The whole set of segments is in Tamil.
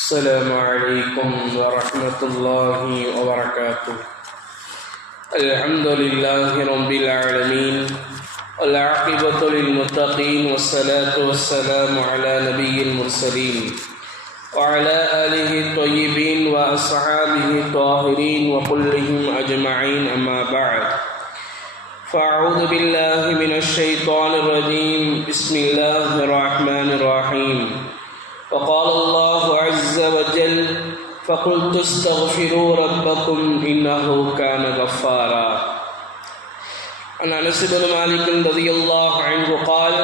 السلام عليكم ورحمة الله وبركاته. الحمد لله رب العالمين والعاقبة للمتقين والصلاة والسلام على نبي المرسلين وعلى آله الطيبين وأصحابه الطاهرين وكلهم أجمعين، أما بعد، فأعوذ بالله من الشيطان الرجيم. بسم الله الرحمن الرحيم. وقال الله عز وجل: فقلت استغفروا ربكم إنه كان غفارا. عن أنس بن مالك رضي الله عنه قال: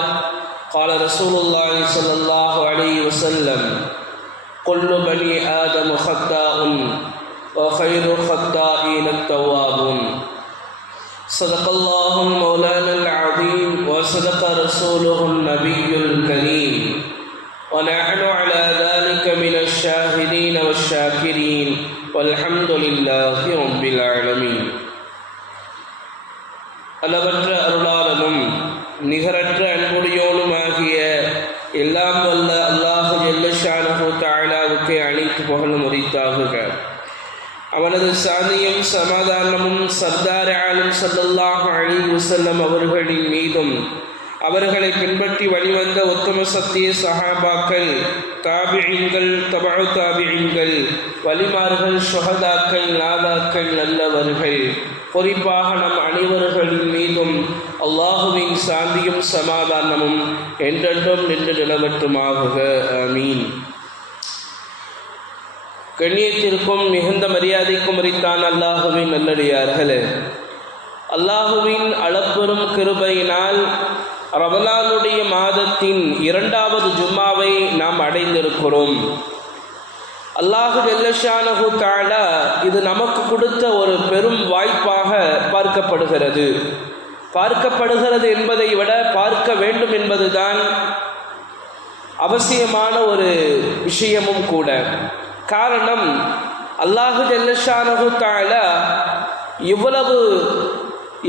قال رسول الله صلى الله عليه وسلم: كل بني آدم خطاء وخير الخطائين التوابون. صدق الله مولانا العظيم وصدق رسوله النبي الكريم، ونحن على ذلك من الشاهدين والشاكرين والحمد لله رب العالمين. அளவற்ற அருளாளனும் நிகரற்ற அன்புடையோனுமாகிய எல்லாம் வல்ல அல்லாஹ் ஜல்ல ஷானஹு தஆலாவுக்கு அனைத்து புகழும் உரித்தாகுக. அவனது சாந்தியும் சமாதானமும் சர்தார் ஆலம் ஸல்லல்லாஹு அலைஹி வஸல்லம் அவர்களின் மீதும், அவர்களை பின்பற்றி வழிவந்த உத்தம சத்திய சஹாபாக்கள், தாபிஈன்கள், தபஉ தாபிஈன்கள், வலிமார்கள், ஷுஹதாக்கள், நாதாக்கள், நல்லவர்கள், குறிப்பாக நம் அனைவர்களின் மீதும் அல்லாஹுவின் சாந்தியும் சமாதானமும் என்றென்றும் நின்று நிலவற்றுமாகுக. ஆமீன். கண்ணியத்திற்கும் மிகுந்த மரியாதைக்கும் உரித்தான அல்லாஹுவின் நல்லடியார்களே, அல்லாஹுவின் அளப்பெரும் கிருபையினால் ரமலானுடைய மாதத்தின் 2வது ஜும்மாவை நாம் அடைந்திருக்கிறோம். அல்லாஹு ஜல்ல ஷானஹு தஆலா இது நமக்கு கொடுத்த ஒரு பெரும் வாய்ப்பாக பார்க்கப்படுகிறது என்பதை விட பார்க்க வேண்டும் என்பதுதான் அவசியமான ஒரு விஷயமும் கூட. காரணம், அல்லாஹு ஜல்ல ஷானஹு தஆலா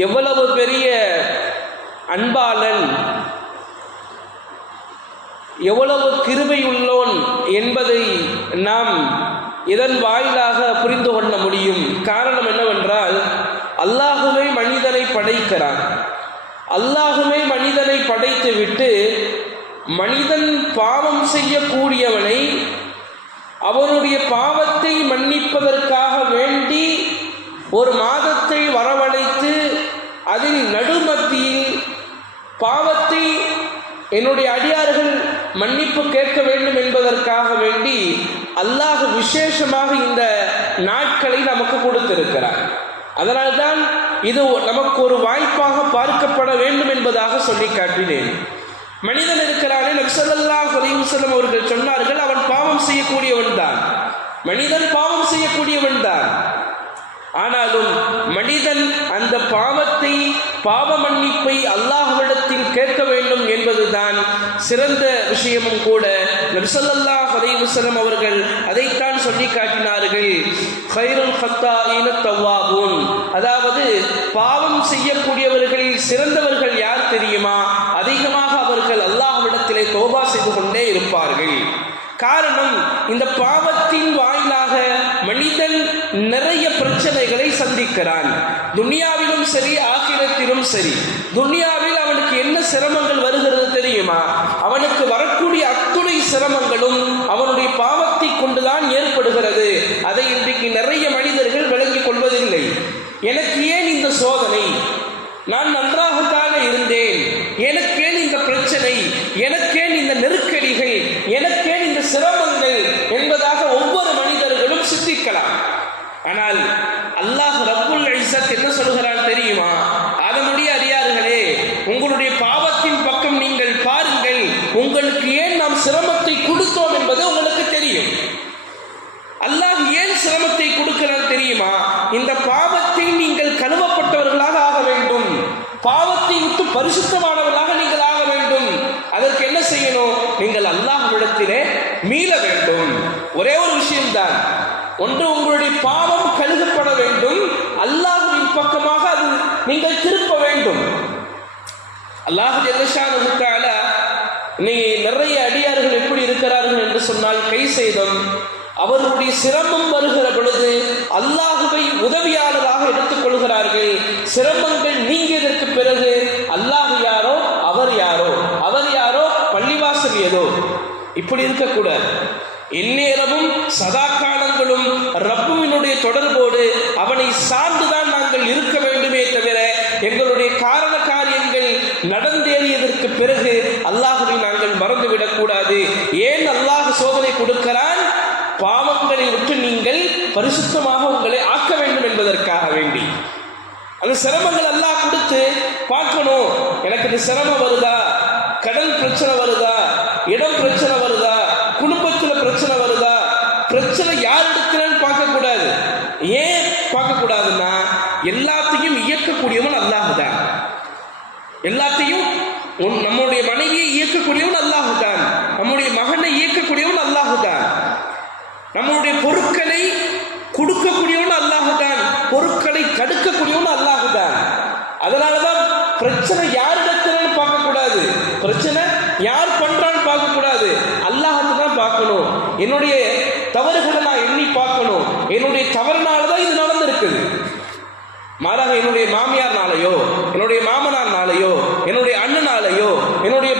எவ்வளவு பெரிய அன்பாளன், எவ்வளவு கிருபையுள்ளோன் என்பதை நாம் இதன் வாயிலாக புரிந்து கொள்ள முடியும். காரணம் என்னவென்றால், அல்லாஹுவே மனிதனை படைக்கிறான். அல்லாஹுவே மனிதனை படைத்துவிட்டு மனிதன் பாவம் செய்யக்கூடியவனை அவனுடைய பாவத்தை மன்னிப்பதற்காக வேண்டி ஒரு மாதத்தை வரவழைத்து அதில் நடுமத்தியில் பாவத்தை என்னுடைய அடியார்கள் மன்னிப்பு கேட்க வேண்டும் என்பதற்காக வேண்டி அல்லாஹ் விசேஷமாக இந்த நாட்களை நமக்கு கொடுத்திருக்கிறார். அதனால்தான் இது நமக்கு ஒரு வாய்ப்பாக பார்க்கப்பட வேண்டும் என்பதாக சொல்லி காட்டினேன். மனிதன் இருக்கிறானே, நபி ஸல்லல்லாஹு அலைஹி வஸல்லம் அவர்கள் சொன்னார்கள், அவன் பாவம் செய்யக்கூடியவன் தான், மனிதன் பாவம் செய்யக்கூடியவன் தான். ஆனாலும் மனிதன் அந்த பாவ மன்னிப்பை அல்லாஹ்விடத்தில் கேட்க வேண்டும் என்பதுதான் சிறந்த விஷயமும் கூட. நபி ஸல்லல்லாஹு அலைஹி வஸல்லம் அவர்கள் அதைத்தான் சொல்லி காட்டினார்கள். கைருல் ஹத்தாஈன தவ்வாபூன், அதாவது பாவம் செய்யக்கூடியவர்களில் சிறந்தவர்கள் யார் தெரியுமா? அதிகமாக அவர்கள் அல்லாஹ்விடத்திலே தௌபா செய்து கொண்டே இருப்பார்கள். காரணம், இந்த பாவத்தின் வாயிலாக மனிதன் நிறைய பிரச்சனைகளை சந்திக்கிறான். துன்யாவிலும் சரி, ஆகிரத்திலும் சரி. துன்யாவில் அவனுக்கு என்ன சிரமங்கள் வருகிறது தெரியுமா? அவனுக்கு வரக்கூடிய அத்துணை சிரமங்களும் அவனுடைய பாவத்தை கொண்டுதான் ஏற்படுகிறது. அதை இன்றைக்கு நிறைய மனிதர்கள் விளங்கிக் கொள்வதில்லை. எனக்கு ஏன் இந்த சோதனை? நான் நன்றாகத்தானே இருந்தேன், எனக்கேன் இந்த பிரச்சனை, எனக்கேன் இந்த நெருக்கடிகள், எனக்கேன் இந்த சிரமங்கள் என்பதாக ஒவ்வொரு மனிதர்களும் சிந்திக்கலாம். ஆனால் அல்லாஹ் ரப்புல் இஸ்ஸத் என்ன சொல்கிறான் தெரியுமா? அதனுடைய அடியார்களே, உங்களுடைய பாவத்தின் பக்கம் நீங்கள் பாருங்கள், உங்களுக்கு ஏன் நாம் சிரமத்தை கொடுத்தோம் என்பது உங்களுக்கு தெரியும். அல்லாஹ் ஏன் சிரமத்தை கொடுக்கிறான் தெரியுமா? இந்த பாவத்தை நீங்கள் கழுவப்பட்டவர்களாக ஆக வேண்டும், பாவத்தை விட்டு பரிசுத்தமானவர்களாக நீங்கள் ஆக வேண்டும். அதற்கு என்ன செய்யணும்? நீங்கள் அல்லாஹ்விடத்திலே மீள வேண்டும். ஒரே ஒரு விஷயம்தான். ஒன்று, உங்களுடைய பாவம் கழுகப்பட வேண்டும், அல்லாஹ்வின் பக்கமாக அது நீங்கள் திருப்ப வேண்டும். அல்லாஹ் ஜல்ல ஷானஹு தஆலா நிறைய அடியார்கள் எப்படி இருக்கிறார்கள் என்று சொன்னால், கை செய்தம் அவருடைய சிரமம் வருகிற பொழுது அல்லாஹுவை உதவியாளராக எடுத்துக் கொள்கிறார்கள். சிரமங்கள் நீங்கியதற்கு பிறகு அல்லாஹ் யாரோ அவர் யாரோ, அவர் யாரோ பள்ளிவாசல் ஏதோ, இப்படி இருக்கக்கூடாது. எந்நேரமும் சதா காலங்களும் ரப்புவினுடைய தொடர்போடு அவனை சார்ந்துதான் நாங்கள் இருக்க வேண்டுமே தவிர எங்களுடைய காரண காரியங்கள் நடந்தேறியதற்கு பிறகு அல்லாஹுவை நாங்கள் மறந்துவிடக் கூடாது. ஏன் அல்லாஹ் சோதனை கொடுக்கிறான்? பாவங்களை விட்டு நீங்கள் பரிசுத்தமாக உங்களை ஆக்க வேண்டும் என்பதற்காக வேண்டி. அந்த சிரமங்கள் அல்லாஹ் கொடுத்து பார்க்கணும், எனக்கு இந்த சிரமம் வருதா, கடன் பிரச்சனை வருதா, இடம் பிரச்சனை வருதா, குடும்பத்தில் பிரச்சனை வருதா, பிரச்சனை யார் எடுக்கிறன்னு பார்க்கக்கூடாது. ஏன் பார்க்கக்கூடாதுன்னா எல்லாத்தையும் இயக்கக்கூடியவன் அல்லாஹ் தான். எல்லாத்தையும் நம்முடைய மனைவியை இயக்கக்கூடியவன் அல்லாஹ் தான், நம்முடைய மகனை இயக்கக்கூடியவன் அல்லாஹ் தான், நம்முடைய பொருட்களை கொடுக்கக்கூடியவன் அல்லாஹ் தான், பொருட்களை தடுக்கக்கூடியவன் அல்லாஹ் தான். அதனாலதான் பிரச்சனை யாரிடத்தில்னு பார்க்கக்கூடாது, பிரச்சனை யார் பண்றான்னு பார்க்கக்கூடாது, அல்லாஹ்க்கு தான் பார்க்கணும். என்னுடைய தவறுகளை நான் எண்ணி பார்க்கணும், என்னுடைய தவறுனாலதான் இது நடந்திருக்குது. மாறாக என்னுடைய மாமியார்னாலேயோ, என்னுடைய மாமனார்னாலேயோ, என்னுடைய அண்ணனாலேயோ, என்னுடைய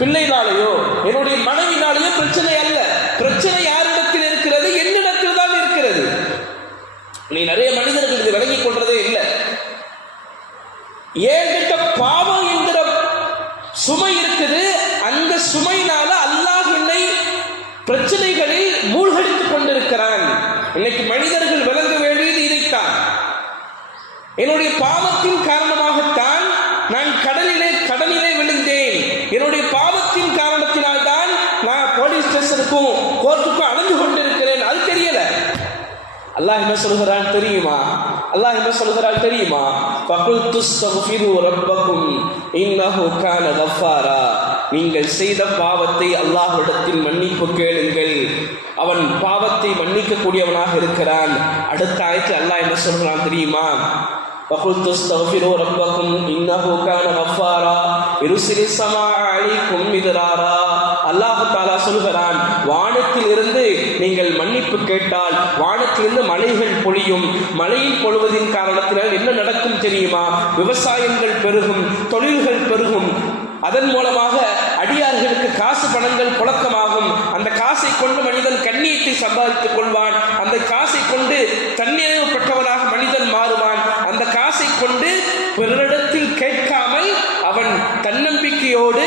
பிள்ளைனாலேயோ, என்னுடைய மனைவினாலேயோ பிரச்சனை அல்ல. பிரச்சனை யாரிடத்தில் இருக்கிறது? என்னிடத்தில் தான் இருக்கிறது. நீ நிறைய மனிதர்கள் இது விளங்கிக் கொள்றதே இல்லை. ஏன்கிட்ட பாவம் என்கிற சுமை இருக்குது, அந்த சுமையினால அல்லாஹ் என்னை பிரச்சனைகளில் மூழ்கடித்துக் கொண்டிருக்கிறான். இன்னைக்கு மனிதர்கள் விளங்க வேண்டியது இதைத்தான். என்னுடைய பாவத்தின் காரணமாகத்தான் நான் கடனிலே விழுந்தேன். என்னுடைய பாவத்தின் காரணத்தினால் தான் நான் போலீஸ் ஸ்டேஷனுக்கும் கோர்ட்டுக்கும் அடைந்து கொண்டிருக்கிறேன். அது தெரியல. அல்லாஹ் என்ன சொல்கிறான் தெரியுமா? அல்லாஹ் என்ன சொல்கிறான் தெரியுமா? ஃபகுல் துஸ்தக்ஃபிரு ரப்பக்கும் இன்னஹு கான கஃபாரா. நீங்கள் செய்த பாவத்தை அல்லாஹ்விடத்தில் மன்னிப்பு கேளுங்கள், அவன் பாவத்தை மன்னிக்க கூடியவனாக இருக்கிறான். அடுத்த ஆயத்தில் அல்லாஹ் என்ன சொல்கிறான் தெரியுமா? فَقُلْ تُسْتَغْفِرُوا رَبَّكُمْ إِنَّهُ كَانَ غَفَّارًا يُرْسِلِ السَّمَاءَ عَلَيْكُمْ مِدْرَارًا. அல்லாஹ் தஆலா சொல்கிறான், வானத்தில் இருந்து நீங்கள் மன்னிப்பு கேட்டால் வானத்திலிருந்து மழைகள் பொழியும். மழையில் பொழுவதின் காரணத்தினால் என்ன நடக்கும் தெரியுமா? விவசாயங்கள் பெருகும், தொழில்கள் பெருகும். அதன் மூலமாக அடியார்களுக்கு காசு பணங்கள் புழக்கமாகும். அந்த காசை கொண்டு மனிதன் கண்ணியத்தை சம்பாதித்துக் கொள்வான். அந்த காசை கொண்டு தன்னிறைவு பெற்றவனாக மனிதன் மாறுவான். அந்த காசை கொண்டு பிறரிடத்தில் கேட்காமல் அவன் தன்னம்பிக்கையோடு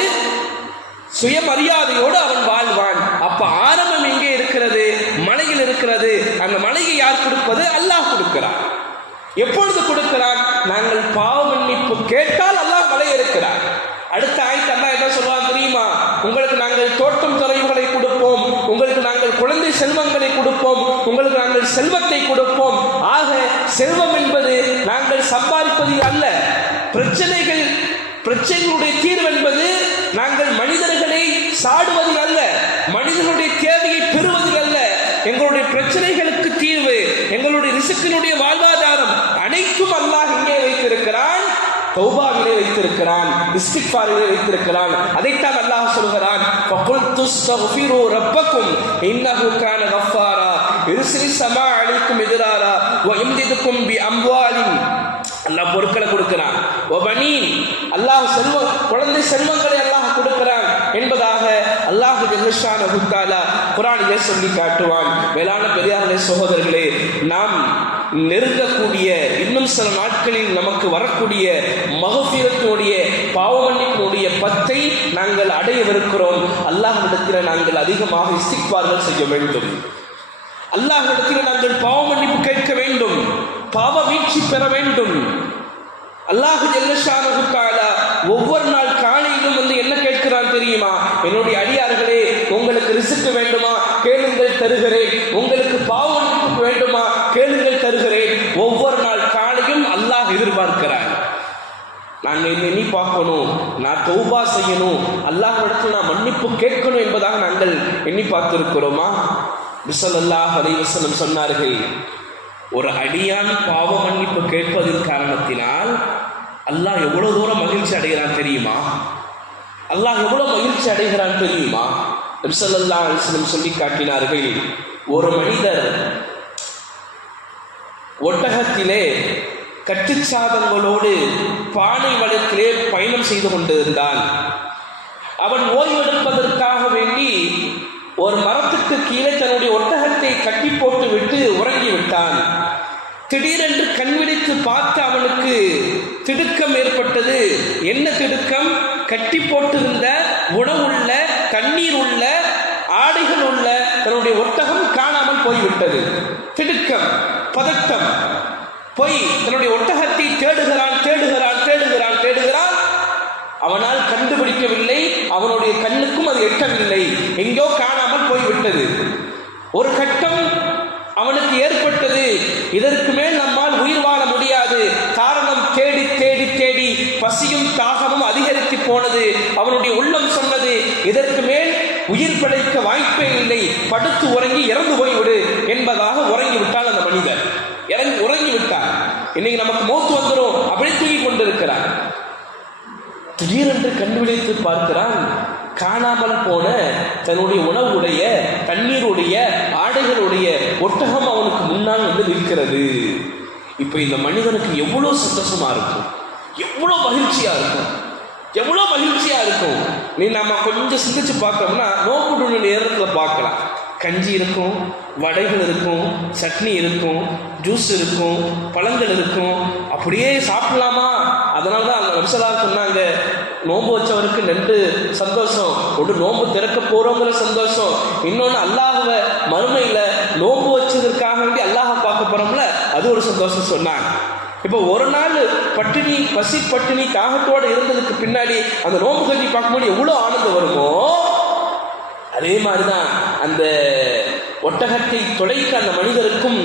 சுயமரியாதையோடு அவன் வாழ்வான். அப்ப ஆரம்பம் எங்கே இருக்கிறது? மலையில் இருக்கிறது. அந்த மலையை யார் கொடுப்பது? அல்லாஹ் கொடுக்கிறான். எப்பொழுது கொடுக்கிறான்? நாங்கள் பாவ மன்னிப்பு கேட்டால் அல்லாஹ் மலை இருக்கிறான். அடுத்த ஆயத்து அல்லாஹ் என்ன சொல்வான் தெரியுமா? உங்களுக்கு நாங்கள் தோட்டம் துறைகளை கொடுப்போம், உங்களுக்கு நாங்கள் குழந்தை செல்வங்களை கொடுப்போம், உங்களுக்கு நாங்கள் செல்வத்தை கொடுப்போம். ஆக செல்வம் என்பது நாங்கள் சம்பாதிப்பது அல்ல. பிரச்சனைகளுடைய தீர்வு என்பது நாங்கள் மனிதர்களை சாடுவதில் அல்ல, மனிதனுடைய தேவையை பெறுவதில் அல்ல. எங்களுடைய பிரச்சனைகளுக்கு தீர்வு, எங்களுடைய ரிஸ்கினுடைய வாழ்வாதாரம் அனைத்தும் அல்லாஹ் இங்கே வைத்திருக்கிறான். தௌபாவிலே வைத்திருக்கிறான், இஸ்திக்ஃபாரிலே வைத்திருக்கிறான். அதைத்தான் அல்லாஹ் சொல்கிறான், ஃபகுல் துஸ்தக்ஃபிரு ரப்பக்கும் இன்னஹு கான கஃபாரா யுர்சிலி ஸமா அலைக்கும் மித்ராரா வ யம்திதுக்கும் பி அம்வாலின். அல்லாஹ் பொருட்களை கொடுக்கிறான். வ பனீன், அல்லாஹ் குழந்தை செல்வங்களை அல்லாஹ் கொடுக்கிறான் என்பதாக அல்லாஹ் ஜல்லஷானஹு தஆலா குர்ஆனிலே சொல்லி காட்டுவான். மேலான பெரியார்களே, சகோதரர்களே, நாம் நெருங்கக்கூடிய இன்னும் சில நாட்களில் நமக்கு வரக்கூடிய மகஃபிரத்தினுடைய பாவமன்னிப்பினுடைய பத்தை நாங்கள் அடையவிருக்கிறோம். அல்லாஹ்விடத்தில் நாங்கள் அதிகமாக இஸ்திக்பார்கள் செய்ய வேண்டும். அல்லாஹ்விடத்தில் நாங்கள் பாவமன்னிப்பு கேட்க வேண்டும், பாவ மீட்சி பெற வேண்டும். அல்லாஹ் ஜல்லஷானஹு தஆலா ஒவ்வொரு நாள் காலையிலும் வந்து என்ன கேட்கிறான் தெரியுமா? என்னுடைய அடியார்களே, உங்களுக்கு ரிஸ்க் வேண்டுமா? கேளுங்கள் தருகிறேன். உங்களுக்கு பாவம் வேண்டுமா? கேளுங்கள் தருகிறேன். ஒவ்வொரு நாள் காலையும் அல்லாஹ் எதிர்பார்க்கிறார். நாங்கள் எண்ணி பார்க்கணும், நான் தௌபா செய்யணும், அல்லாஹ்விடத்தில் நான் மன்னிப்பு கேட்கணும் என்பதாக நாங்கள் எண்ணி பார்த்திருக்கிறோமா? ஸல்லல்லாஹு அலைஹி வஸல்லம் சொன்னார்கள், ஒரு அடியான் பாவ மன்னிப்பு கேட்பதின் காரணத்தினால் அல்லாஹ் எவ்வளவு தூரம் மகிழ்ச்சி அடைகிறான் தெரியுமா? அல்லாஹ் எவ்வளவு மகிழ்ச்சி அடைகிறான் தெரியுமா? நபி ஸல்லல்லாஹு அலைஹி வஸல்லம் சொல்லி காட்டினார்கள், ஒரு மனிதர் ஒட்டகத்திலே கட்டுச்சாதங்களோடு பானை வளத்திலே பயணம் செய்து கொண்டிருந்தான். அவன் ஓய்வெடுப்பதற்காக வேண்டி ஒரு மரத்துக்கு கீழே தன்னுடைய ஒட்டகத்தை கட்டி போட்டு விட்டு உறங்கிவிட்டான். திடீரென்று கண்விழித்து பார்த்து அவனுக்கு திடுக்கம் ஏற்பட்டது. என்ன திடுக்கம்? கட்டி போட்டிருந்த உணவுள்ள, தண்ணீர் உள்ள, ஆடைகள் உள்ள தன்னுடைய ஒட்டகம் காணாமல் போய்விட்டது. திடுக்கம், பதட்டம். போய் தன்னுடைய ஒட்டகத்தை தேடுகிறான். அவனால் கண்டுபிடிக்கவில்லை. அவனுடைய கண்ணுக்கும் அது எட்டவில்லை. எங்கோ காணாமல் போய்விட்டது. ஒரு கட்டம் அவனுக்கு ஏற்பட்டது, இதற்கு மேல் நம்மால் உயிர் வாழ முடியாது. காரணம், தேடி தேடி தேடி பசியும் தாகமும் அதிகரித்து போனது. அவனுடைய உள்ளம் சொன்னது, இதற்கு மேல் உயிர் பிழைக்க வாய்ப்பே இல்லை, படுத்து உறங்கி இறந்து போய்விடு என்பதாக உறங்கிவிட்டான் அந்த மனிதர். உறங்கிவிட்டான். இன்னைக்கு நமக்கு மௌத்து வந்துடும் அப்படி தூங்கி கொண்டிருக்கிறான். திடீரென்று கண்டுபிடித்து பார்க்கிறான், காணாமல் போன தன்னுடைய உணவுடைய, தண்ணீருடைய, ஆடைகளுடைய ஒட்டகம் அவனுக்கு முன்னால் வந்து நிற்கிறது. இப்ப இந்த மனிதனுக்கு எவ்வளவு சந்தோஷமா இருக்கும், எவ்வளவு மகிழ்ச்சியா இருக்கும், எவ்வளவு மகிழ்ச்சியா இருக்கும். நீ நம்ம கொஞ்சம் சிந்திச்சு பார்த்தோம்னா நோக்குடைய நேரத்துல பார்க்கலாம். கஞ்சி இருக்கும், வடைகள் இருக்கும், சட்னி இருக்கும், ஜூஸ் இருக்கும், பழங்கள் இருக்கும். அப்படியே சாப்பிடலாமா? அதனால தான் அந்த நபிசல்லா சொன்னாங்க, நோன்பு வச்சவருக்கு 2 சந்தோஷம். ஒன்று நோன்பு திறக்க போறோங்கிற சந்தோஷம், இன்னொன்று அல்லாஹ்வை மறுமையில நோன்பு வச்சதற்காக வேண்டி அல்லாஹ் பார்க்க போறோம்ல, அது ஒரு சந்தோஷம் சொன்னாங்க. இப்போ ஒரு நாள் பட்டினி, பசி பட்டினி தாகத்தோடு இருந்ததுக்கு பின்னாடி அந்த நோன்பு கஞ்சி பார்க்கும்போது எவ்வளோ ஆனந்தம் வருமோ, அதே மாதிரிதான் அந்த ஒட்டகத்தை தொலைக்க அந்த மனிதருக்கும்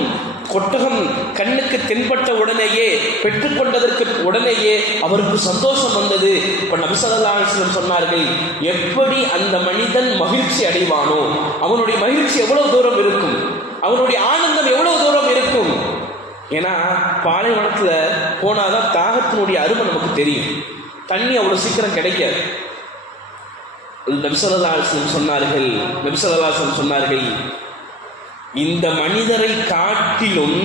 ஒட்டகம் கண்ணுக்கு தென்பட்ட உடனேயே, பெற்றுக்கொண்டதற்கு உடனேயே அவருக்கு சந்தோஷம் வந்தது. இப்ப நபி ஸல்லல்லாஹு அலைஹி வஸல்லம் சொன்னார்கள், எப்படி அந்த மனிதன் மகிழ்ச்சி அடைவானோ அவனுடைய மகிழ்ச்சி எவ்வளவு தூரம் இருக்கும், அவனுடைய ஆனந்தம் எவ்வளவு தூரம் இருக்கும். ஏன்னா பாலைவனத்துல போனாதான் தாகத்தினுடைய அருமை நமக்கு தெரியும். தண்ணி அவ்வளவு சீக்கிரம் கிடைக்காது. நபி ஸல்லல்லாஹு அலைஹி வஸல்லம் சொன்னார்கள், இந்த மனிதரை காட்டிலும்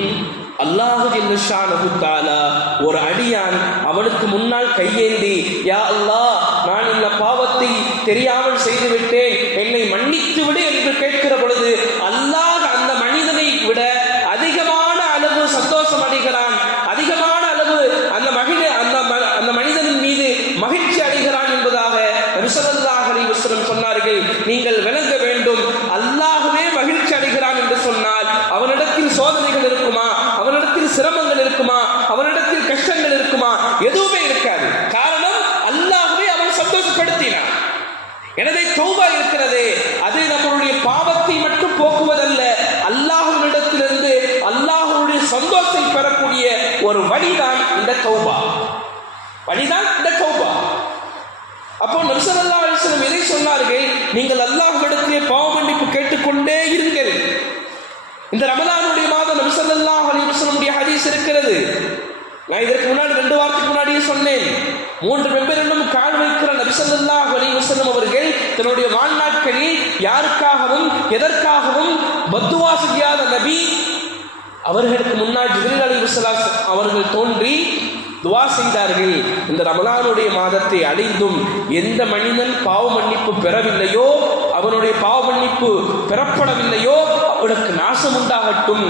அல்லாஹ் ஜல்ல ஷானஹு தஆலா ஒரு அடியான் அவனுக்கு முன்னால் கையேந்தி, யா அல்லாஹ், நான் இந்த பாவத்தை தெரியாமல் செய்துவிட்டேன், என்னை மன்னித்து விடு என்று கேட்கிற பொழுது அல்லாஹ் அந்த மனிதனை விட அதிகமான அளவு சந்தோஷம் அடைகிறான், அதிகமான அளவு அந்த மனிதனின் மீது மகிழ்ச்சி அடைகிறான் என்பதாக நபி ஸல்லல்லாஹு அலைஹி வஸல்லம் சொன்னார்கள். நீங்கள் விளங்க வேண்டும், அல்லாஹ்வே மகிழ்ச்சி அடைகிறான் என்று சொன்னால் அவனிடத்தில் சோதனைகள் இருக்குமா, அவனிடத்தில் சிரமங்கள் இருக்குமா, அவனிடத்தில் கஷ்டங்கள் இருக்குமா? எதுவுமே இருக்காது. காரணம், அல்லாஹ்வே அவன் சந்தோஷப்படுத்தினான். எனவே தௌபா இருக்கிறதே, அது நம்மளுடைய பாவத்தை மட்டும் போக்குவதல்ல, அல்லாஹ்விடத்திலிருந்து அல்லாஹ்வுடைய சந்தோஷத்தை பெறக்கூடிய ஒரு வழிதான் இந்த தௌபா. அப்போ நபி ஸல்லல்லாஹு அலைஹி வஸல்லம் எதை சொன்னார்கள்? நீங்கள் அல்லாஹ்விடத்திலே பாவ மன்னிப்பு கேட்டுக்கொண்டே இருங்கள். இந்த ரமலானுடைய மாதம் நபி ஸல்லல்லாஹு அலைஹி வஸல்லம் ஹதீஸ் இருக்கிறது. நான் இதற்கு முன்னாடி 2 வாரத்துக்கு முன்னாடியே சொன்னேன். 3 வெவ்வேறு கால் வைக்கிற நபி ஸல்லல்லாஹு அலைஹி வஸல்லம் அவர்கள் தன்னுடைய வாழ்நாட்களில் யாருக்காகவும் எதற்காகவும் பத்துவா செய்யாத நபி. அவர்களுக்கு முன்னால் ஜிப்ரீல் அலைஹிஸ்ஸலாம் அவர்கள் தோன்றி துவா செய்தார்கள். இந்த ரமலானுடைய மாதத்தை அடைந்தும் எந்த மனிதன் பாவ மன்னிப்பு பெறவில்லையோ, அவனுடைய பாவ மன்னிப்பு பெறப்படவில்லையோ, அவனுக்கு நாசம் உண்டாகட்டும்,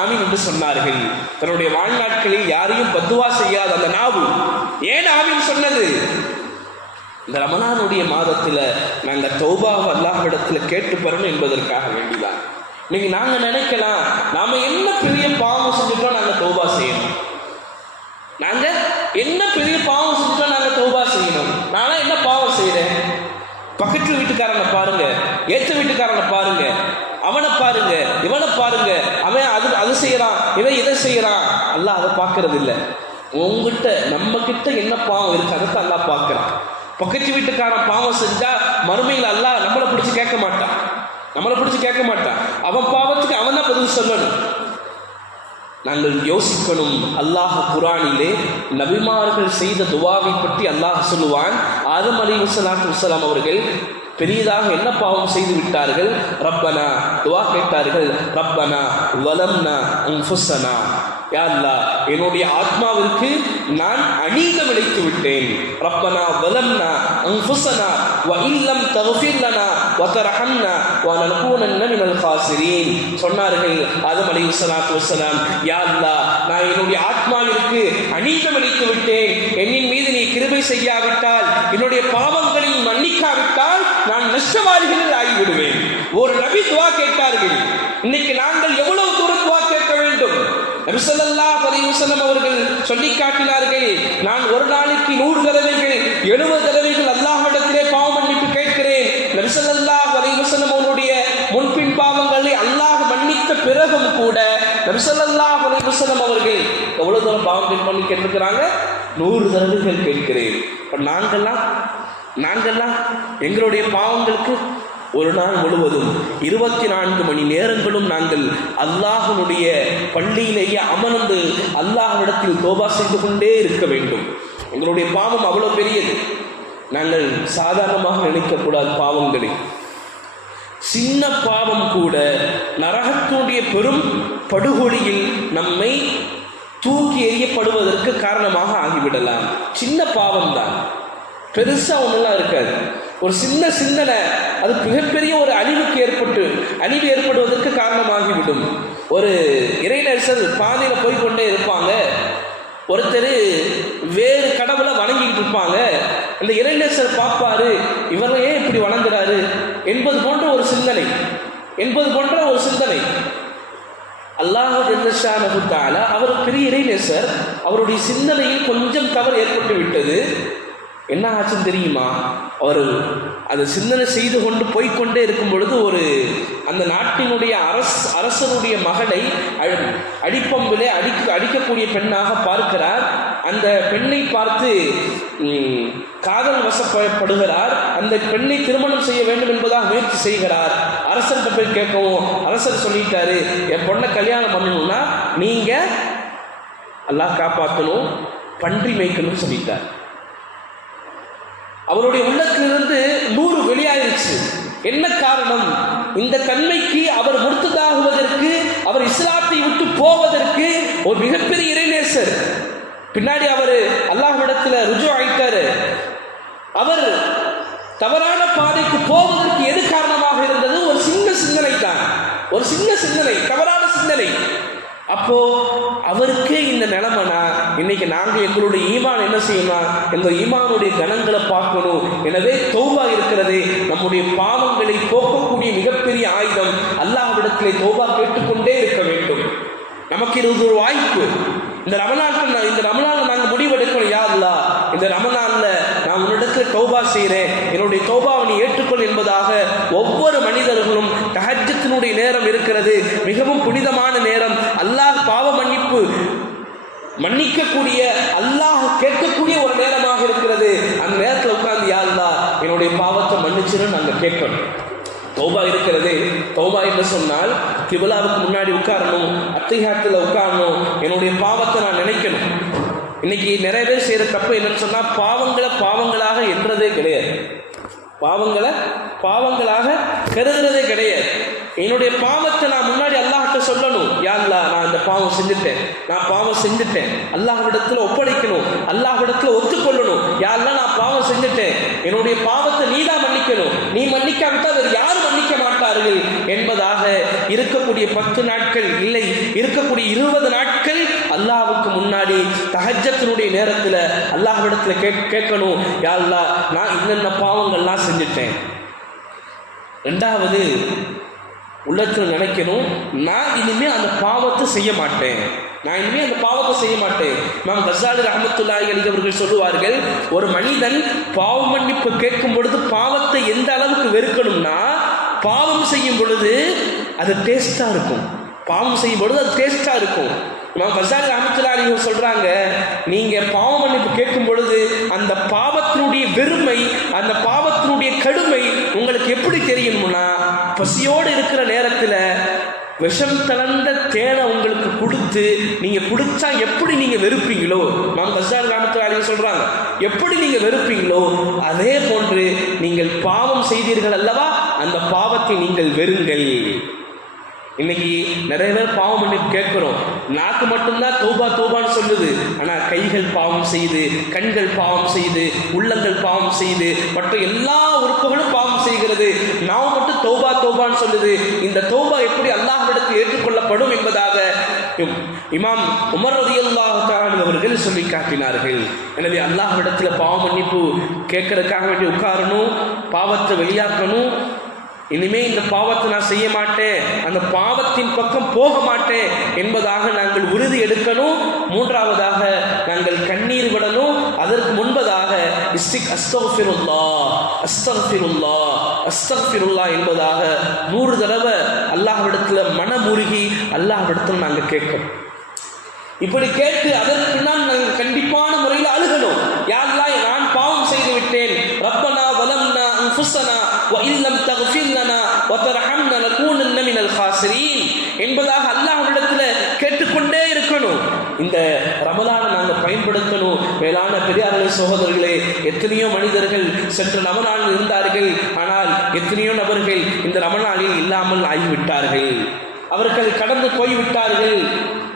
ஆமீன் என்று சொன்னார்கள். தன்னுடைய வாழ்நாட்களில் யாரையும் பத்துவா செய்யாத அந்த நாவு ஏன் ஆமீன் சொன்னது? இந்த ரமலானுடைய மாதத்தில் நாங்கள் தௌபாவை அல்லாஹ்விடத்தில் கேட்டு பெறணும் என்பதற்காக வேண்டிதான். இன்னைக்கு நாங்கள் நினைக்கலாம், நாம என்ன பெரிய பாவம் செஞ்சுட்டோம் நாங்கள் தௌபா செய்யணும், நாங்க என்ன பெரிய பாவம் செஞ்சுட்டோம் நாங்க தௌபா செய்யணும். நானா என்ன பாவம் செய்யறேன்? பக்கத்து வீட்டுக்காரனை பாருங்க, ஏற்ற வீட்டுக்காரனை பாருங்க, அவனை பாருங்க, இவனை பாருங்க, அவன் அது செய்யறான், இவன் இதை செய்யறான். அல்லாஹ் அதை பார்க்கறது இல்லை. உங்ககிட்ட நம்ம கிட்ட என்ன பாவம் இருக்கு அதை அல்லாஹ் பார்க்கிறான். பக்கத்து வீட்டுக்காரன் பாவம் செஞ்சா மறுமையில் அல்லாஹ் நம்மளை பிடிச்சி கேட்க மாட்டான். அவன் பாவத்துக்கு அவன் தான் பதில் சொல்லணும். நாங்கள் யோசிக்கணும். அல்லாஹ் குர்ஆனிலே நபிமார்கள் செய்த துவாவை பற்றி அல்லாஹ் சொல்லுவான். ஆதம் அலைஹிஸ்ஸலாத்து வஸ்ஸலாம் அவர்கள் பெரியதாக என்ன பாவம் செய்து விட்டார்கள்? ரப்பனா, துஆ கேட்டார்கள், ரப்பனா வலம்னா அன்ஃபுஸனா, யா அல்லாஹ் என்னுடைய ஆத்மாவிற்கு நான் அநீதம் இழைத்து விட்டேன். ரப்பனா வலம்னா அன்ஃபுஸனா வ இல்லம் தக்ஃபிர் லனா வ தர்ஹம்னா வ லனகூனன்ன மினல் காசிரீன். சொன்னார்கள் ஆதம் அலைஹிஸ்ஸலாத்து வஸ்ஸலாம், யா அல்லாஹ் நான் என்னுடைய ஆத்மாவிற்கு அநீதம் இழைத்து விட்டேன். என்னின் மீது நீ கிருபை செய்யாவிட்டால், என்னுடைய பாவங்களை மன்னிக்காவிட்டால் நான் நஷ்டவாளிகளில் ஆகிவிடுவேன். ஒரு நபி துஆ கேட்டார்கள். இன்னைக்கு நாங்கள் எவ்வளவு தூரம் துஆ கேட்க வேண்டும்? நபி ஸல்லல்லாஹு அலைஹி வஸல்லம் அவர்கள் சொல்லி காட்டினார்கள், நான் ஒரு நாளைக்கு 100 தடவைகள் 70 தடவைகள் அல்லாஹ்விடத்திலே பாவ மன்னிப்பு கேட்கிறேன். நபி ஸல்லல்லாஹு அலைஹி வஸல்லம் அவருடைய முன்பின் பாவங்களை அல்லாஹ் மன்னித்த பிறகும் கூட நபி ஸல்லல்லாஹு அலைஹி வஸல்லம் அவர்கள் எவ்வளவு தூரம் பாவம் பண்ணி கேட்டிருக்கிறாங்க? 100 தடவைகள் கேட்கிறேன். நாங்கெல்லாம் எங்களுடைய பாவங்களுக்கு ஒரு நாள் முழுவதும் 24 மணி நேரங்களும் நாங்கள் அல்லாஹ்வுடைய பள்ளியிலேயே அமர்ந்து அல்லாஹ்விடத்தில் தௌபா செய்து கொண்டே இருக்க வேண்டும். எங்களுடைய பாவம் அவ்வளவு பெரியது. நாங்கள் சாதாரணமாக நினைக்கக்கூடாது பாவங்களை. சின்ன பாவம் கூட நரகத்தினுடைய பெரும் படுகொலியில் நம்மை தூக்கி எறியப்படுவதற்கு காரணமாக ஆகிவிடலாம். சின்ன பாவம் தான், பெருசா ஒன்றெல்லாம் இருக்காது. ஒரு சின்ன சிந்தனை அது மிகப்பெரிய ஒரு அழிவு ஏற்படுவதற்கு காரணமாகிவிடும். ஒரு இறைநேசர் பாதையில் போய்கொண்டே இருப்பாங்க. ஒருத்தர் வேறு கடவுளை வணங்கிக்கிட்டு இருப்பாங்க. அந்த இறைநேசர் பார்ப்பாரு, இவரை ஏன் இப்படி வணங்குறாரு என்பது போன்ற ஒரு சிந்தனை. அல்லாஹ் ஜல்லஷானஹு தஆலா அவர் பெரிய இறைநேசர், அவருடைய சிந்தனையில் கொஞ்சம் தவறு ஏற்பட்டு விட்டது. என்ன ஆச்சுன்னு தெரியுமா? அவர் அதை சிந்தனை செய்து கொண்டு போய்கொண்டே இருக்கும் பொழுது அந்த நாட்டினுடைய அரசனுடைய மகளை அடிப்பம்பிலே அடிக்கக்கூடிய பெண்ணாக பார்க்கிறார். அந்த பெண்ணை பார்த்து காதல் வசப்படுகிறார். அந்த பெண்ணை திருமணம் செய்ய வேண்டும் என்பதாக முயற்சி செய்கிறார். அரசர்கிட்ட போய் கேட்கவும் அரசர் சொல்லிட்டாரு, என் பொண்ணை கல்யாணம் பண்ணணும்னா நீங்க அல்லாஹ் காப்பாற்றணும், பன்றி மேய்க்கணும்னு சொல்லிட்டார். அவருடைய உள்ளத்திலிருந்து 100 வெளியாயிருச்சு. என்ன காரணம்? இந்த தன்மைக்கு அவர் முர்த்ததாகுவதற்கு, அவர் இஸ்லாத்தை விட்டு போவதற்கு ஒரு மிகப்பெரிய இறைநேசர். பின்னாடி அவர் அல்லாஹ்விடத்தில் ருஜு ஆயிட்டாரு. அவர் தவறான பாதைக்கு போவதற்கு எது காரணமாக இருந்தது? ஒரு சின்ன சிந்தனை தான், ஒரு சின்ன சிந்தனை, தவறான சிந்தனை. அப்போ அவருக்கே இந்த நிலைமைனா இன்னைக்கு நாங்கள் எங்களுடைய ஈமான் என்ன செய்யணும்? எங்கள் ஈமானுடைய கணங்களை பார்க்கணும். எனவே தௌபா இருக்கிறது நம்முடைய பாவங்களை போக்கக்கூடிய மிகப்பெரிய ஆயுதம். அல்லாஹ்விடத்திலே தௌபா கேட்டுக்கொண்டே இருக்க வேண்டும். நமக்கு இது ஒரு வாய்ப்பு. இந்த ரமலான்ல நாங்கள் முடிவெடுக்கணும், யா அல்லாஹ் இந்த ரமலான்ல நான் உன்னிடத்தில் தௌபா செய்கிறேன், என்னுடைய தௌபாவை நீ ஏற்றுக்கொள் என்பதாக ஒவ்வொரு மனிதர்களும் தஹஜ்ஜுடைய நேரம் இருக்கிறது, மிகவும் புனிதமான நேரம். அல்லாஹ் பாவ மன்னிக்கக்கூடிய, அல்லாஹ் கேட்கக்கூடிய ஒரு நேரமாக இருக்கிறது. அந்த நேரத்தில் உட்கார்ந்து யா அல்லாஹ் என்னுடைய பாவத்தை மன்னிச்சிருன்னு நாங்கள் கேட்கணும். தௌபா இருக்கிறது. தௌபா என்று சொன்னால் கிபிலாவுக்கு முன்னாடி உட்காரணும், அத்திஹியாத்தில் உட்காரணும், என்னுடைய பாவத்தை நான் நினைக்கணும். இன்னைக்கு நிறைய பேர் செய்யற தப்பு என்னன்னு சொன்னா பாவங்களாக எண்ணுறதே கிடையாது, பாவங்களாக கருதுறதே கிடையாது. என்னுடைய பாவத்தை நான் முன்னாடி அல்லாஹ்கிட்ட சொல்லணும், யா அல்லாஹ் நான் இந்த பாவம் செஞ்சுட்டேன், அல்லாஹ்விடத்தில் ஒப்படைக்கணும், அல்லாஹ்விடத்தில் ஒத்துக்கொள்ளணும். யா அல்லாஹ் நான் பாவம் செஞ்சுட்டேன், என்னுடைய பாவத்தை நீ தான் மன்னிக்கணும், நீ மன்னிக்காவிட்டால் வேறு யாரும் மன்னிக்க மாட்டார்கள் என்பதாக இருக்கக்கூடிய 10 நாட்கள் இல்லை, இருக்கக்கூடிய 20 நாட்கள் அல்லாஹ்வுக்கு முன்னாடி தஹஜ்ஜுடைய நேரத்தில் அல்லாஹ்விடத்தில் கேட்கணும், யா அல்லாஹ் நான் இன்னென்ன பாவங்கள்லாம் செஞ்சுட்டேன். ரெண்டாவது உள்ளத்தில் நினைக்கணும், நான் இனிமே அந்த பாவத்தை செய்ய மாட்டேன். இமாம் கஸாலி ரஹ்மத்துல்லாஹி அலைஹி அவர்கள் சொல்லுவார்கள், ஒரு மனிதன் பாவ மன்னிப்பு கேட்கும் பொழுது பாவத்தை எந்த அளவுக்கு வெறுக்கணும்னா, பாவம் செய்யும் பொழுது அது டேஸ்டா இருக்கும். இமாம் கஸாலி ரஹ்மத்துல்லாஹி அலைஹி சொல்றாங்க, நீங்க பாவ மன்னிப்பு கேட்கும் பொழுது அந்த பாவத்தினுடைய வெறுமை, அந்த பாவத்தினுடைய கடுமை உங்களுக்கு எப்படி தெரியும்னா, பசியோடு இருக்கிற நேரத்தில் விஷம் கலந்த தேனை உங்களுக்கு கொடுத்து நீங்க குடிச்சா எப்படி நீங்க வெறுப்பீங்களோ, நாம் கஸ்ஸான் கிராமத்தில் சொல்றாங்க, எப்படி நீங்க வெறுப்பீங்களோ அதே போன்று நீங்கள் பாவம் செய்தீர்கள் அல்லவா, அந்த பாவத்தை நீங்கள் வெறுங்கள். இன்னைக்கு நிறைய பேர் பாவம் பண்ணி கேட்கிறோம். நாக்கு மட்டும்தான் தௌபா தௌபான்னு சொல்லுது, ஆனா கைகள் பாவம் செய்து, கண்கள் பாவம் செய்து, உள்ளங்கள் பாவம் செய்து, மற்ற எல்லா உறுப்புகளும் பாவம் செய்கிறது. நாம் மட்டும் தௌபா தௌபான்னு சொல்லுது. இந்த தௌபா எப்படி அல்லாஹ்விடத்தில் ஏற்றுக்கொள்ளப்படும் என்பதாக இமாம் உமர் ரலியல்லாஹு தஆலா அவர்கள் சொல்லி காட்டினார்கள். எனவே அல்லாஹ்விடத்தில் பாவ மன்னிப்பு கேட்கறதுக்காக வேண்டி உட்காரணும், பாவத்தை வெளியாக்கணும். இனிமே இந்த பாவத்தை நான் செய்ய மாட்டேன், அந்த பாவத்தின் பக்கம் போக மாட்டேன் என்பதாக நாங்கள் உறுதி எடுக்கணும். மூன்றாவதாக நாங்கள் கண்ணீர் விடணும். அதற்கு முன்பதாக அஸ்தக்ஃபிருல்லாஹ் அஸ்தக்ஃபிருல்லாஹ் அஸ்தக்ஃபிருல்லாஹ் என்பதாக 100 தடவை அல்லாஹ்விடத்தில் மனமுருகி அல்லாஹ்விடத்தில் நாங்கள் கேட்கணும். இப்படி கேட்டு அதற்கு பின்னால் நாங்கள் கண்டிப்பான முறையில் அழுகணும். யா அல்லாஹ், நான் பாவம் செய்து விட்டேன், ரப்பனா வலம்னா அன்ஃபுஸனா வ இல்லம் தக்ஃபிர் லனா வ தர்ஹம்னா லகூனன்ன மினல் காஸிரீன் என்பதாக அல்லாஹ்விடத்தில் கேட்டுக்கொண்டே இருக்கணும். இந்த ரமலானை நாங்கள் பயன்படுத்தணும். மேலான பெரியார்களே, சகோதரர்களே, எத்தனையோ மனிதர்கள் சென்ற ரமலானில் இருந்தார்கள், ஆனால் எத்தனையோ நபர்கள் இந்த ரமலானில் இல்லாமல் ஆகிவிட்டார்கள். அவர்கள் கடந்து போய்விட்டார்கள்.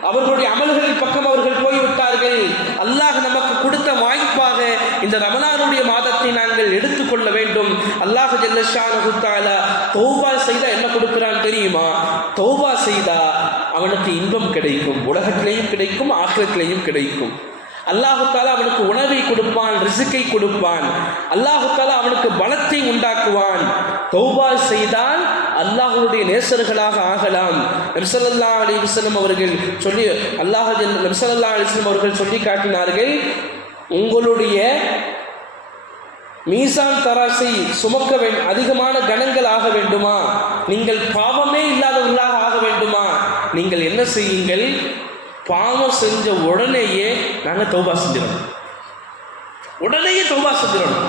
அவர்களுடைய அமல்களின் பக்கம் அவர்கள் போய்விட்டார்கள். அல்லாஹ் நமக்கு கொடுத்த வாய்ப்பாக இந்த ரமலானுடைய மாதத்தை நாங்கள் எடுத்துக்கொள்ள வேண்டும். அல்லாஹ் ஜல்ல ஷானஹு தஆலா தௌபா செய்தா என்ன கொடுக்கிறான் தெரியுமா? தௌபா செய்தா அவனுக்கு இன்பம் கிடைக்கும், உலகத்திலேயும் கிடைக்கும், ஆখিরাத்திலேயும் கிடைக்கும். அல்லாஹு தஆலா அவனுக்கு உணவை கொடுப்பான், ரிஸ்கை கொடுப்பான். அல்லாஹு தஆலா அவனுக்கு பலத்தை உண்டாக்குவான். தௌபா செய்தால் அல்லாஹ்வுடைய நேசர்களாக ஆகலாம். நபி ஸல்லல்லாஹு அலைஹி வஸல்லம் அவர்கள் சொல்லி நபி ஸல்லல்லாஹு அலைஹி வஸல்லம் அவர்கள் சொல்லி காட்டினார்கள், உங்களுடைய மீசான் தராசை சுமக்க அதிகமான கணங்கள் ஆக வேண்டுமா, நீங்கள் பாவமே இல்லாதவர்களாக ஆக வேண்டுமா, நீங்கள் என்ன செய்யுங்கள், பாவம் செஞ்ச உடனேயே நாங்கள் தௌபா செஞ்சிடணும். உடனேயே தௌபா செஞ்சிடணும்.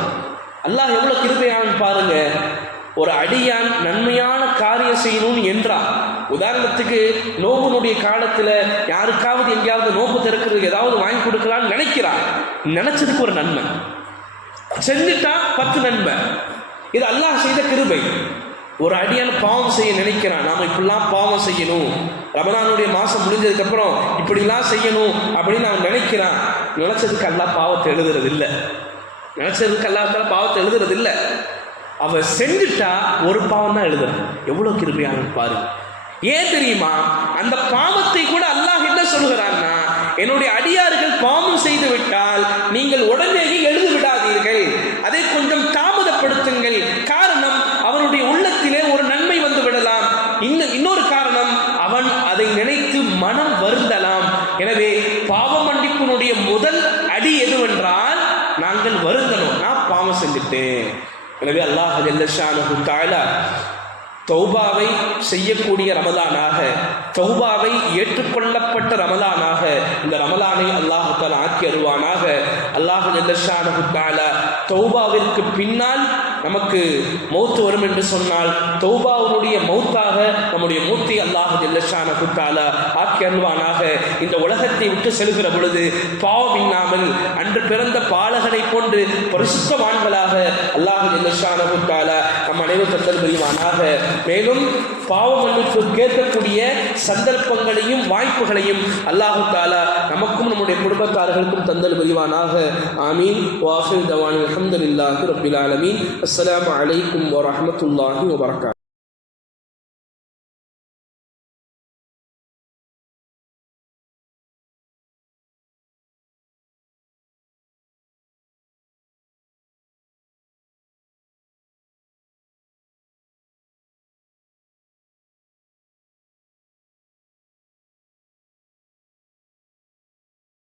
அல்லாஹ் எவ்வளவு கிருபையான்னு பாருங்க. ஒரு அடியான் நன்மையான காரியம் செய்யணும்னு என்றான். உதாரணத்துக்கு நோம்புனுடைய காலத்தில் யாருக்காவது எங்கேயாவது நோம்பு திறக்கிறதுக்கு ஏதாவது வாங்கி கொடுக்கலான்னு நினைக்கிறான். நினைச்சதுக்கு ஒரு நன்மை, செஞ்சுட்டா 10 நன்மை. இது அல்லாஹ் செய்த கிருபை. ஒரு அடியான் பாவம் செய்ய நினைக்கிறான், நாம இப்படிலாம் பாவம் செய்யணும், ரமலானுடைய மாசம் முடிஞ்சதுக்கு அப்புறம் இப்படிலாம் செய்யணும் அப்படின்னு அவன் நினைக்கிறான். நினைச்சதுக்கு அல்லாஹ் பாவத்தை எழுதுறது இல்லை. நினைச்சதுக்கு அல்லாஹ் பாவத்தை எழுதுறது இல்லை. அவன் செஞ்சுட்டா ஒரு பாவம் தான் எழுதுறான். எவ்வளவு கிருபையான பாருங்க. ஏன் தெரியுமா? அந்த பாவத்தை கூட அல்லாஹ் என்ன சொல்கிறான்னா, என்னுடைய அடியார்கள் பாவம் செய்து விட்டால் நீங்கள் உடனேயே எழுதி விடாதீர்கள், அதை கொஞ்சம் தாமதப்படுத்துங்கள். காரணம், அவனுடைய உள்ளத்திலே ஒரு நன்மை வந்து விடலாம். இன்னொரு காரணம், அவன் அதை நினைத்து மனம் வருந்தலாம். எனவே பாவ மன்னிப்பினுடைய முதல் அடி எதுவென்றால் நாங்கள் வருந்தணும், நான் பாவம் செஞ்சுட்டேன். எனவே அல்லாஹ் ஜல்ல ஷானஹு தஆலா தௌபாவை செய்யக்கூடிய ரமலானாக, தௌபாவை ஏற்றுக்கொள்ளப்பட்ட ரமலானாக இந்த ரமலானை அல்லாஹ் தஆலா ஆக்கி அருள்வானாக. அல்லாஹ் ஜல்ல ஷானஹு தஆலா தௌபாவிற்கு பின்னால் நமக்கு மௌத் வரும் என்று சொன்னால் தௌபாவுடைய மௌத்தாக நம்முடைய மூத்தை அல்லாஹ் ஜல்ல ஷானஹு தஆலா ஆக்கி அருள்வானாக. இந்த உலகத்தை விட்டு செல்கிற பொழுது பாவம் இல்லாமல் அன்று பிறந்த பாலகனை போன்று பரிசுத்தவான்களாக அல்லாஹ் ஜல்ல ஷானஹு தஆலா நம் அனைவருக்கும் தந்தல் புரிவானாக. மேலும் பாவ மன்னிப்பு கேட்கக்கூடிய சந்தர்ப்பங்களையும் வாய்ப்புகளையும் அல்லாஹு தஆலா நமக்கும் நம்முடைய குடும்பத்தார்களுக்கும் தந்தல் புரிவானாக. ஆமீன். வ ஆகிரு தவானா அல்ஹம்துலில்லாஹி ரப்பில் ஆலமீன். அஸ்ஸலாமு அலைக்கும் வ ரஹ்மத்துல்லாஹி வ பரகாத்துஹு.